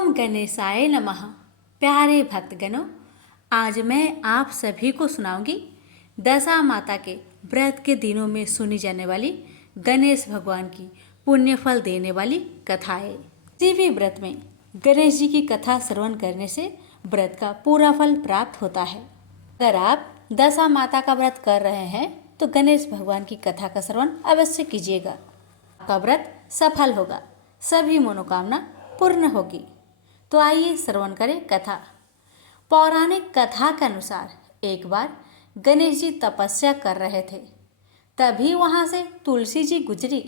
ओम गणेशाय नमः। प्यारे भक्तगणों, आज मैं आप सभी को सुनाऊंगी दशा माता के व्रत के दिनों में सुनी जाने वाली गणेश भगवान की पुण्य फल देने वाली कथाएं। किसी भी व्रत में गणेश जी की कथा श्रवण करने से व्रत का पूरा फल प्राप्त होता है। अगर आप दशा माता का व्रत कर रहे हैं तो गणेश भगवान की कथा का श्रवण अवश्य कीजिएगा। आपका व्रत सफल होगा, सभी मनोकामना पूर्ण होगी। तो आइए श्रवण करें कथा। पौराणिक कथा के अनुसार एक बार गणेश जी तपस्या कर रहे थे। तभी वहाँ से तुलसी जी गुजरी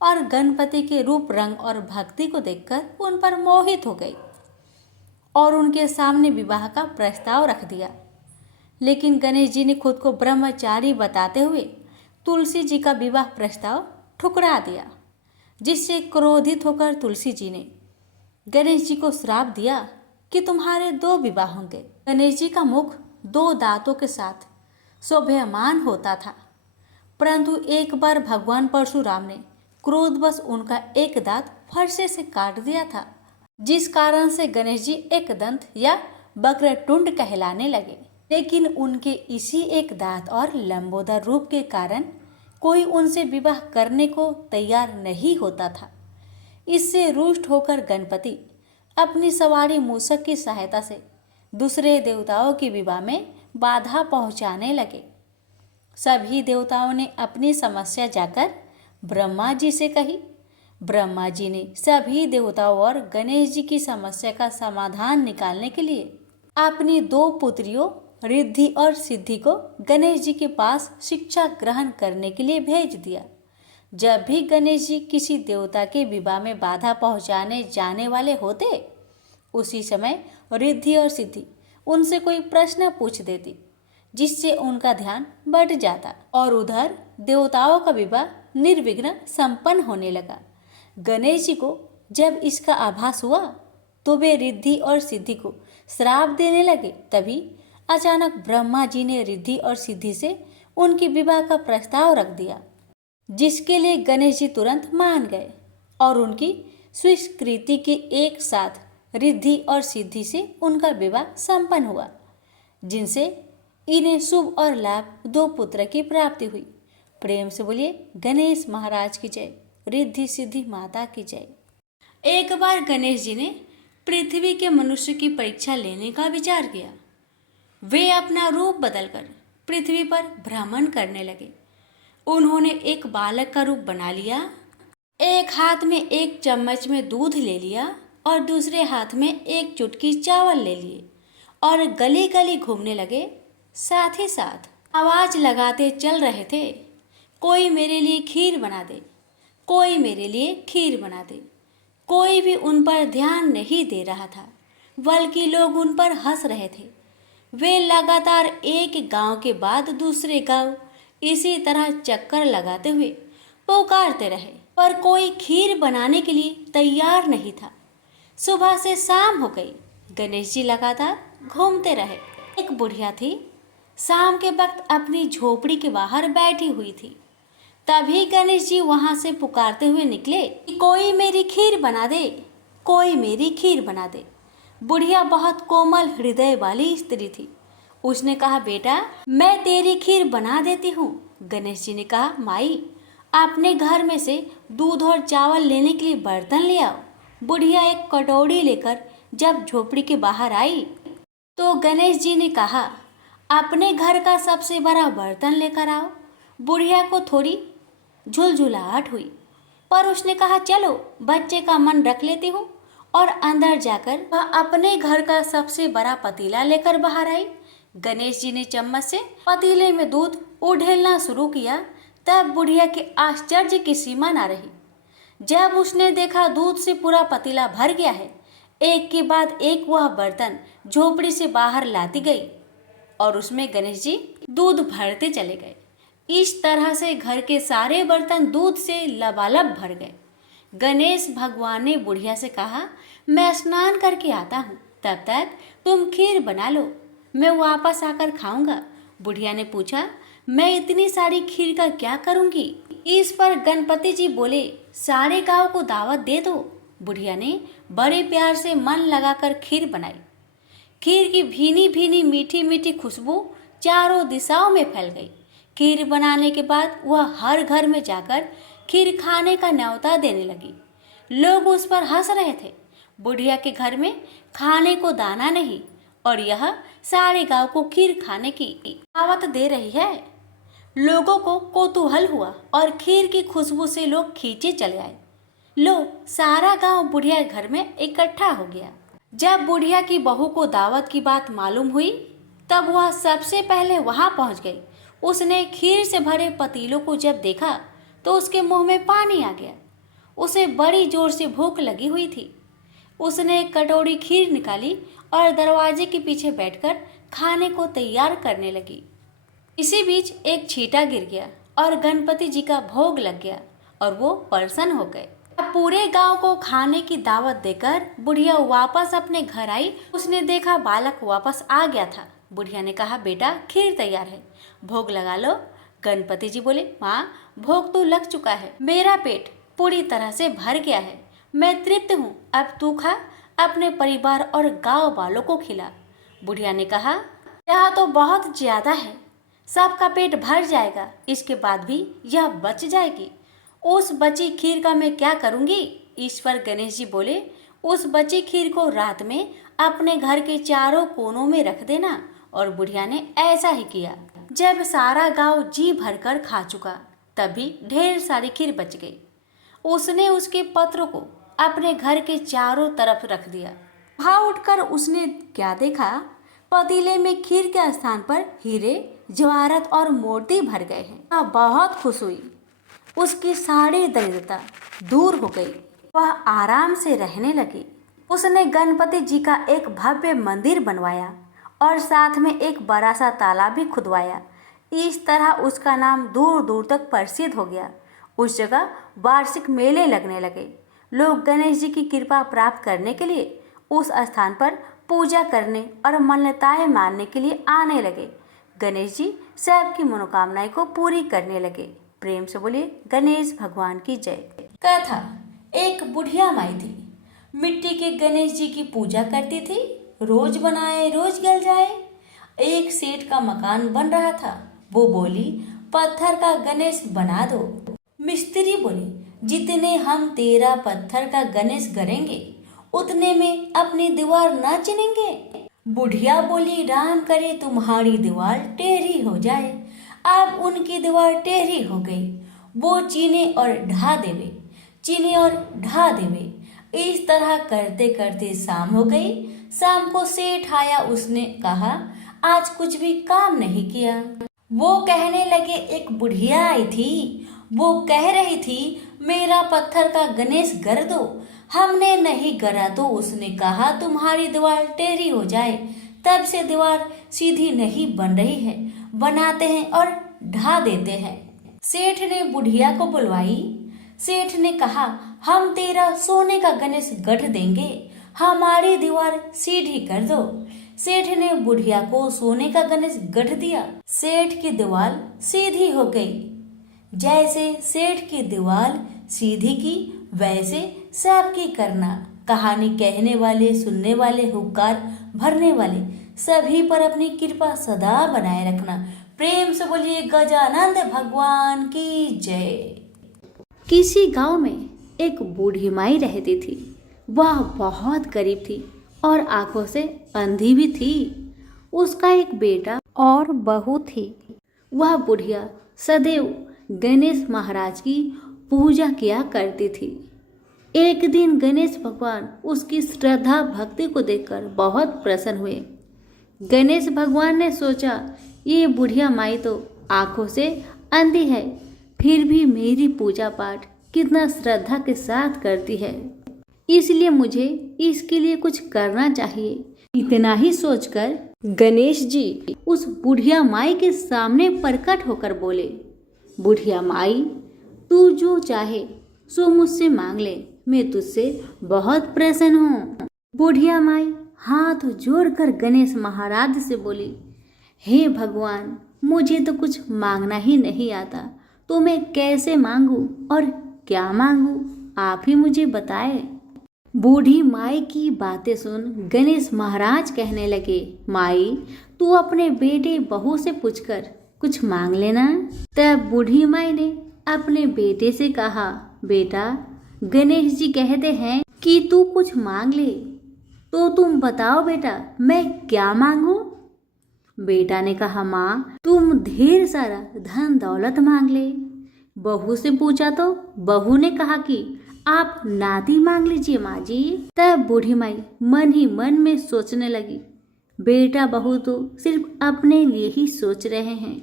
और गणपति के रूप, रंग और भक्ति को देखकर उन पर मोहित हो गई और उनके सामने विवाह का प्रस्ताव रख दिया। लेकिन गणेश जी ने खुद को ब्रह्मचारी बताते हुए तुलसी जी का विवाह प्रस्ताव ठुकरा दिया, जिससे क्रोधित होकर तुलसी जी ने गणेश जी को श्राप दिया कि तुम्हारे 2 विवाह होंगे। गणेश जी का मुख 2 दांतों के साथ शोभायमान होता था, परंतु एक बार भगवान परशुराम ने क्रोधवश उनका एक दांत फरसे से काट दिया था, जिस कारण से गणेश जी एक दंत या वक्रतुंड कहलाने लगे। लेकिन उनके इसी एक दांत और लंबोदर रूप के कारण कोई उनसे विवाह करने को तैयार नहीं होता था। इससे रुष्ट होकर गणपति अपनी सवारी मूषक की सहायता से दूसरे देवताओं के विवाह में बाधा पहुंचाने लगे। सभी देवताओं ने अपनी समस्या जाकर ब्रह्मा जी से कही। ब्रह्मा जी ने सभी देवताओं और गणेश जी की समस्या का समाधान निकालने के लिए अपनी 2 पुत्रियों रिद्धि और सिद्धि को गणेश जी के पास शिक्षा ग्रहण करने के लिए भेज दिया। जब भी गणेश जी किसी देवता के विवाह में बाधा पहुंचाने जाने वाले होते, उसी समय रिद्धि और सिद्धि उनसे कोई प्रश्न पूछ देती, जिससे उनका ध्यान बढ़ जाता और उधर देवताओं का विवाह निर्विघ्न संपन्न होने लगा। गणेश जी को जब इसका आभास हुआ तो वे रिद्धि और सिद्धि को श्राप देने लगे। तभी अचानक ब्रह्मा जी ने रिद्धि और सिद्धि से उनके विवाह का प्रस्ताव रख दिया, जिसके लिए गणेश जी तुरंत मान गए और उनकी स्वीकृति के एक साथ रिद्धि और सिद्धि से उनका विवाह संपन्न हुआ, जिनसे इन्हें शुभ और लाभ 2 पुत्र की प्राप्ति हुई। प्रेम से बोलिए गणेश महाराज की जय, रिद्धि सिद्धि माता की जय। एक बार गणेश जी ने पृथ्वी के मनुष्य की परीक्षा लेने का विचार किया। वे अपना रूप बदलकर पृथ्वी पर भ्रमण करने लगे। उन्होंने एक बालक का रूप बना लिया। एक हाथ में एक चम्मच में दूध ले लिया और दूसरे हाथ में एक चुटकी चावल ले लिए और गली गली घूमने लगे। साथ ही साथ आवाज लगाते चल रहे थे, कोई मेरे लिए खीर बना दे, कोई मेरे लिए खीर बना दे। कोई भी उन पर ध्यान नहीं दे रहा था, बल्कि लोग उन पर हंस रहे थे। वे लगातार एक गांव के बाद दूसरे गांव इसी तरह चक्कर लगाते हुए पुकारते रहे, पर कोई खीर बनाने के लिए तैयार नहीं था। सुबह से शाम हो गई, गणेश जी लगातार घूमते रहे। एक बुढ़िया थी, शाम के वक्त अपनी झोपड़ी के बाहर बैठी हुई थी। तभी गणेश जी वहां से पुकारते हुए निकले कि कोई मेरी खीर बना दे, कोई मेरी खीर बना दे। बुढ़िया बहुत कोमल हृदय वाली स्त्री थी। उसने कहा, बेटा मैं तेरी खीर बना देती हूँ। गणेश जी ने कहा, माई अपने घर में से दूध और चावल लेने के लिए बर्तन ले आओ। बुढ़िया एक कटोरी लेकर जब झोपड़ी के बाहर आई तो गणेश जी ने कहा, अपने घर का सबसे बड़ा बर्तन लेकर आओ। बुढ़िया को थोड़ी झुलझुलाहट हुई, पर उसने कहा, चलो बच्चे का मन रख लेती हूँ, और अंदर जाकर वह अपने घर का सबसे बड़ा पतीला लेकर बाहर आई। गणेश जी ने चम्मच से पतीले में दूध उड़ेलना शुरू किया। तब बुढ़िया के आश्चर्य की सीमा न रही। जब उसने देखा दूध से पूरा पतीला भर गया है, एक के बाद एक वह बर्तन झोपड़ी से बाहर लाती गई और उसमें गणेश जी दूध भरते चले गए। इस तरह से घर के सारे बर्तन दूध से लबालब भर गए। गणेश भगवान ने बुढ़िया से कहा, मैं स्नान करके आता हूँ, तब तक तुम खीर बना लो, मैं वापस आकर खाऊंगा। बुढ़िया ने पूछा, मैं इतनी सारी खीर का क्या करूंगी? इस पर गणपति जी बोले, सारे गांव को दावत दे दो, बुढ़िया ने बड़े प्यार से मन लगाकर खीर बनाई। खीर की भीनी भीनी मीठी मीठी खुशबू चारों दिशाओं में फैल गई। खीर बनाने के बाद वह हर घर में जाकर खीर खाने का न्योता देने लगी। लोग उस पर हंस रहे थे। बुढ़िया के घर में खाने को दाना नहीं और यह सारे गांव को खीर खाने की दावत दे रही है। लोगों को कौतूहल हुआ और खीर की खुशबू से लोग खींचे चले आए। लो, सारा गांव बुढ़िया के घर में इकट्ठा हो गया। जब बुढ़िया की बहू को दावत की बात मालूम हुई तब वह सबसे पहले वहां पहुंच गई। उसने खीर से भरे पतीलों को जब देखा तो उसके मुंह में पानी आ गया। उसे बड़ी जोर से भूख लगी हुई थी। उसने एक कटोरी खीर निकाली और दरवाजे के पीछे बैठकर खाने को तैयार करने लगी। इसी बीच एक छींटा गिर गया और गणपति जी का भोग लग गया और वो प्रसन्न हो गए। अब पूरे गांव को खाने की दावत देकर बुढ़िया वापस अपने घर आई। उसने देखा बालक वापस आ गया था। बुढ़िया ने कहा, बेटा खीर तैयार है, भोग लगा लो। गणपति जी बोले, माँ भोग तो लग चुका है, मेरा पेट पूरी तरह से भर गया है, मैं तृप्त हूँ, अब तू खा, अपने परिवार और गांव वालों को खिला। बुढ़िया ने कहा, यह तो बहुत ज्यादा है, सबका पेट भर जाएगा, इसके बाद भी यह बच जाएगी। उस बची खीर का मैं क्या करूँगी? ईश्वर गणेश जी बोले, उस बची खीर को रात में अपने घर के चारों कोनों में रख देना। और बुढ़िया ने ऐसा ही किया। जब सारा गांव जी भरकर खा चुका तभी ढेर सारी खीर बच गई। उसने उसके पत्र को अपने घर के चारों तरफ रख दिया। वहां उठकर उसने क्या देखा? पतीले में खीर के स्थान पर हीरे, जवाहरात और मोती भर गए हैं। वह बहुत खुश हुई। उसकी सारी दरिद्रता दूर हो गई। वह आराम से रहने लगी। उसने गणपति जी का एक भव्य मंदिर बनवाया और साथ में एक बड़ा सा तालाब भी खुदवाया। इस तरह उसका नाम दूर दूर तक प्रसिद्ध हो गया। उस जगह वार्षिक मेले लगने लगे। लोग गणेश जी की कृपा प्राप्त करने के लिए उस स्थान पर पूजा करने और मान्यताएं मानने के लिए आने लगे। गणेश जी सबकी मनोकामनाएं को पूरी करने लगे। प्रेम से बोलिए गणेश भगवान की जय। कथा, एक बुढ़िया माई थी। मिट्टी के गणेश जी की पूजा करती थी। रोज बनाए रोज गल जाए। एक सेठ का मकान बन रहा था। वो बोली, पत्थर का गणेश बना दो। मिस्त्री बोले, जितने हम तेरा पत्थर का गणेश करेंगे उतने में अपनी दीवार ना चिनेंगे। बुढ़िया बोली, राम करे तुम्हारी दीवार टेढ़ी हो जाए। अब उनकी दीवार टेढ़ी हो गई। वो चीने और ढा देवे, चीने और ढा देवे। इस तरह करते करते शाम हो गई। शाम को सेठ आया। उसने कहा, आज कुछ भी काम नहीं किया। वो कहने लगे, एक बुढ़िया आई थी, वो कह रही थी मेरा पत्थर का गणेश गर दो। हमने नहीं गरा तो उसने कहा तुम्हारी दीवार टेढ़ी हो जाए। तब से दीवार सीधी नहीं बन रही है। बनाते हैं और ढा देते हैं। सेठ ने बुढ़िया को बुलवाई। सेठ ने कहा, हम तेरा सोने का गणेश गढ़ देंगे, हमारी दीवार सीधी कर दो। सेठ ने बुढ़िया को सोने का गणेश गढ़ दिया। सेठ की दीवार सीधी हो गई। जैसे सेठ की दीवार सीधी की वैसे सबकी करना। कहानी कहने वाले, सुनने वाले, हुक्कार भरने वाले सभी पर अपनी कृपा सदा बनाए रखना। प्रेम से बोलिए गजानंद भगवान की जय। किसी गांव में एक बूढ़ी माई रहती थी। वह बहुत गरीब थी और आंखों से अंधी भी थी। उसका एक बेटा और बहू थी। वह बुढ़िया सदैव गणेश महाराज की पूजा किया करती थी। एक दिन गणेश भगवान उसकी श्रद्धा भक्ति को देखकर बहुत प्रसन्न हुए। गणेश भगवान ने सोचा, ये बुढ़िया माई तो आंखों से अंधी है, फिर भी मेरी पूजा पाठ कितना श्रद्धा के साथ करती है, इसलिए मुझे इसके लिए कुछ करना चाहिए। इतना ही सोचकर गणेश जी उस बुढ़िया माई के सामने प्रकट होकर बोले, बुढ़िया माई, तू जो चाहे सो मुझसे मांग ले, मैं तुझसे बहुत प्रसन्न हूँ। बुढ़िया माई हाथ जोड़कर गणेश महाराज से बोली, हे भगवान, मुझे तो कुछ मांगना ही नहीं आता, तो मैं कैसे मांगू और क्या मांगू, आप ही मुझे बताए। बूढ़ी माई की बातें सुन गणेश महाराज कहने लगे, माई तू अपने बेटे बहू से पूछकर कुछ मांग लेना। तब बूढ़ी माई ने अपने बेटे से कहा, बेटा गणेश जी कहते हैं कि तू कुछ मांग ले, तो तुम बताओ बेटा मैं क्या मांगू। बेटा ने कहा, माँ तुम ढेर सारा धन दौलत मांग ले। बहू से पूछा तो बहू ने कहा कि आप नाती मांग लीजिए माँ जी। तब बूढ़ी माई मन ही मन में सोचने लगी, बेटा बहू तो सिर्फ अपने लिए ही सोच रहे हैं,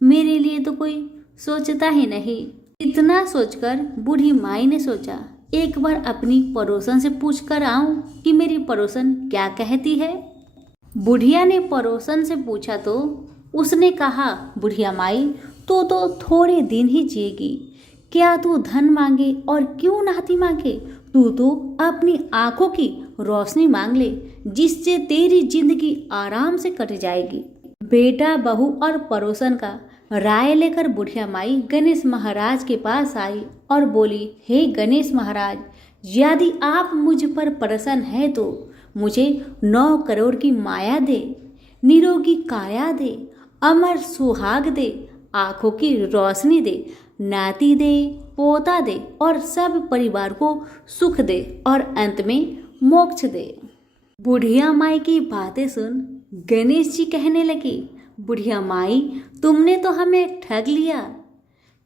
मेरे लिए तो कोई सोचता ही नहीं। इतना सोचकर बूढ़ी माई ने सोचा, एक बार अपनी पड़ोसन से पूछ कर आऊं कि मेरी पड़ोसन क्या कहती है। बुढ़िया ने पड़ोसन से पूछा तो उसने कहा, बुढ़िया माई तो थोड़े दिन ही जिएगी, क्या तू धन मांगे और क्यों नाती मांगे, तू तो अपनी आंखों की रोशनी मांग ले जिससे तेरी जिंदगी आराम से कट जाएगी। बेटा बहू और पड़ोसन का राय लेकर बुढ़िया माई गणेश महाराज के पास आई और बोली, हे गणेश महाराज, यदि आप मुझ पर प्रसन्न है तो मुझे 9 करोड़ की माया दे, निरोगी काया दे, अमर सुहाग दे, आंखों की रोशनी दे, नाती दे, पोता दे और सब परिवार को सुख दे और अंत में मोक्ष दे। बुढ़िया माई की बातें सुन गणेश जी कहने लगे, बुढ़िया माई तुमने तो हमें ठग लिया,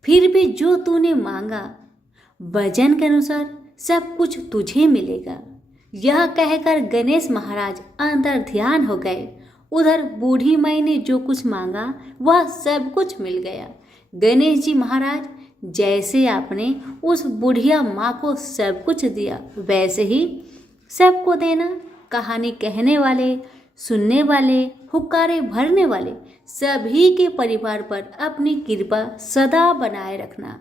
फिर भी जो तूने मांगा वजन के अनुसार सब कुछ तुझे मिलेगा। यह कहकर गणेश महाराज अंदर ध्यान हो गए। उधर बूढ़ी माई ने जो कुछ मांगा वह सब कुछ मिल गया। गणेश जी महाराज, जैसे आपने उस बुढ़िया माँ को सब कुछ दिया वैसे ही सबको देना। कहानी कहने वाले, सुनने वाले, हुक्कारे भरने वाले सभी के परिवार पर अपनी कृपा सदा बनाए रखना।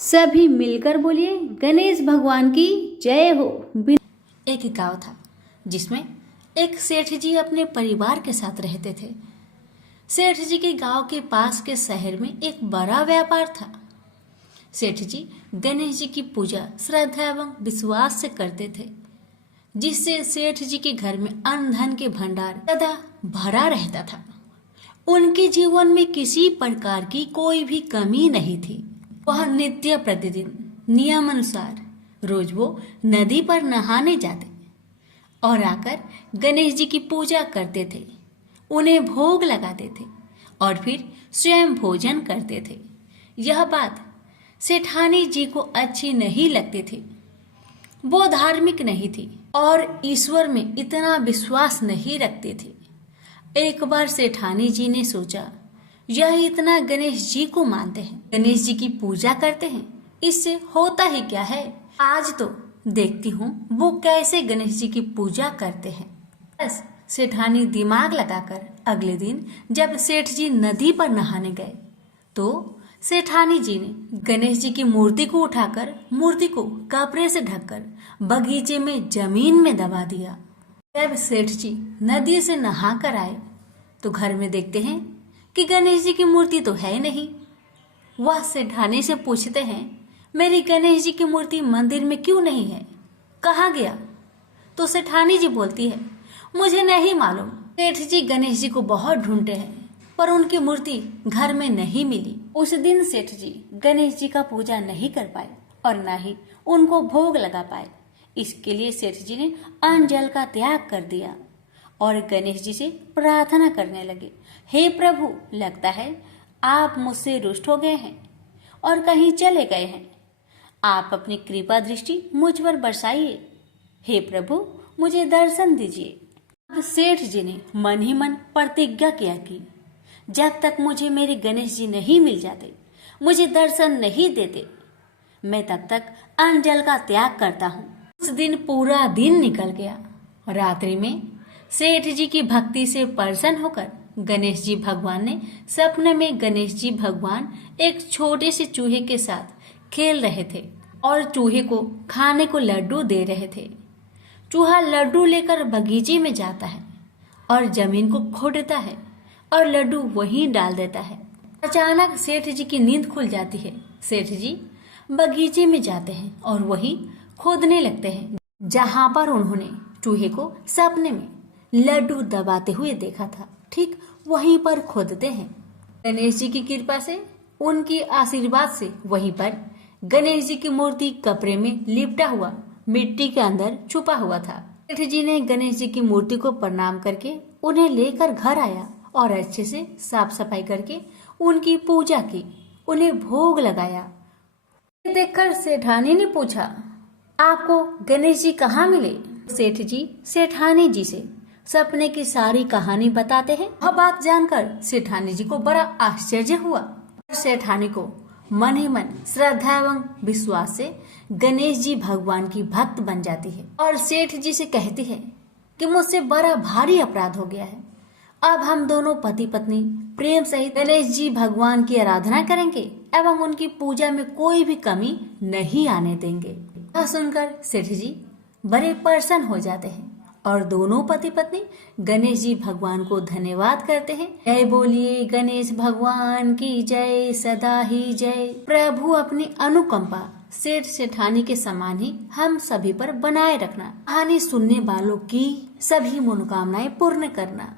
सभी मिलकर बोलिए, गणेश भगवान की जय हो। एक गांव था जिसमें एक सेठ जी अपने परिवार के साथ रहते थे। सेठ जी के गांव के पास के शहर में एक बड़ा व्यापार था। सेठ जी गणेश जी की पूजा श्रद्धा एवं विश्वास से करते थे, जिससे सेठ जी के घर में अन्न धन के भंडार सदा भरा रहता था। उनके जीवन में किसी प्रकार की कोई भी कमी नहीं थी। वह नित्य प्रतिदिन नियम अनुसार रोज वो नदी पर नहाने जाते और आकर गणेश जी की पूजा करते थे, उन्हें भोग लगाते थे और फिर स्वयं भोजन करते थे। यह बात सेठानी जी को अच्छी नहीं लगती थी। वो धार्मिक नहीं थी और ईश्वर में इतना विश्वास नहीं रखती थी। एक बार सेठानी जी ने सोचा, यह इतना गणेश जी को मानते हैं, गणेश जी की पूजा करते हैं, इससे होता ही क्या है, आज तो देखती हूँ वो कैसे गणेश जी की पूजा करते हैं। बस सेठानी दिमाग लगाकर अगले दिन जब सेठ जी नदी पर नहाने गए तो सेठानी जी ने गणेश जी की मूर्ति को उठाकर मूर्ति को कपड़े से ढककर बगीचे में जमीन में दबा दिया। जब सेठ जी नदी से नहा कर आए तो घर में देखते हैं कि गणेश जी की मूर्ति तो है नहीं। वह सेठानी से पूछते हैं, मेरी गणेश जी की मूर्ति मंदिर में क्यों नहीं है, कहाँ गया? तो सेठानी जी बोलती है, मुझे नहीं मालूम। सेठ जी गणेश जी को बहुत ढूंढते हैं पर उनकी मूर्ति घर में नहीं मिली। उस दिन सेठ जी गणेश जी का पूजा नहीं कर पाए और न ही उनको भोग लगा पाए। इसके लिए सेठ जी ने अन्न जल का त्याग कर दिया और गणेश जी से प्रार्थना करने लगे, हे प्रभु, लगता है आप मुझसे रुष्ट हो गए हैं और कहीं चले गए हैं। आप अपनी कृपा दृष्टि मुझ पर बरसाइए। हे प्रभु, मुझे दर्शन दीजिए। अब सेठ जी ने मन ही मन प्रतिज्ञा किया कि जब तक मुझे मेरे गणेश जी नहीं मिल जाते, मुझे दर्शन नहीं देते, मैं तब तक अन्न जल का त्याग करता हूँ। उस दिन पूरा दिन निकल गया। रात्रि में सेठ जी की भक्ति से प्रसन्न होकर गणेश जी भगवान ने सपने में गणेश जी भगवान एक छोटे से चूहे के साथ खेल रहे थे और चूहे को खाने को लड्डू दे रहे थे। चूहा लड्डू लेकर बगीचे में जाता है और जमीन को खोदता है और लड्डू वहीं डाल देता है। अचानक सेठ जी की नींद खुल जाती है। सेठ जी बगीचे में जाते हैं और वहीं खोदने लगते हैं। जहां पर उन्होंने चूहे को सपने में लड्डू दबाते हुए देखा था, ठीक वहीं पर खोदते हैं। गणेश जी की कृपा से, उनकी आशीर्वाद से वहीं पर गणेश जी की मूर्ति कपड़े में लिपटा हुआ मिट्टी के अंदर छुपा हुआ था। सेठ जी ने गणेश जी की मूर्ति को प्रणाम करके उन्हें लेकर घर आया और अच्छे से साफ सफाई करके उनकी पूजा की, उन्हें भोग लगाया। देखकर सेठानी ने पूछा, आपको गणेश जी कहाँ मिले? सेठ जी सेठानी जी से सपने की सारी कहानी बताते हैं। वह बात जानकर सेठानी जी को बड़ा आश्चर्य हुआ। सेठानी को मन ही मन श्रद्धा एवं विश्वास से गणेश जी भगवान की भक्त बन जाती है और सेठ जी से कहती है कि मुझसे बड़ा भारी अपराध हो गया है। अब हम दोनों पति पत्नी प्रेम सहित गणेश जी भगवान की आराधना करेंगे एवं उनकी पूजा में कोई भी कमी नहीं आने देंगे। यह सुनकर सेठ जी बड़े प्रसन्न हो जाते हैं और दोनों पति पत्नी गणेश जी भगवान को धन्यवाद करते हैं। जय बोलिए गणेश भगवान की जय, सदा ही जय। प्रभु अपनी अनुकंपा सेठ सेठानी के समान ही हम सभी पर बनाए रखना। कहानी सुनने वालों की सभी मनोकामनाएं पूर्ण करना।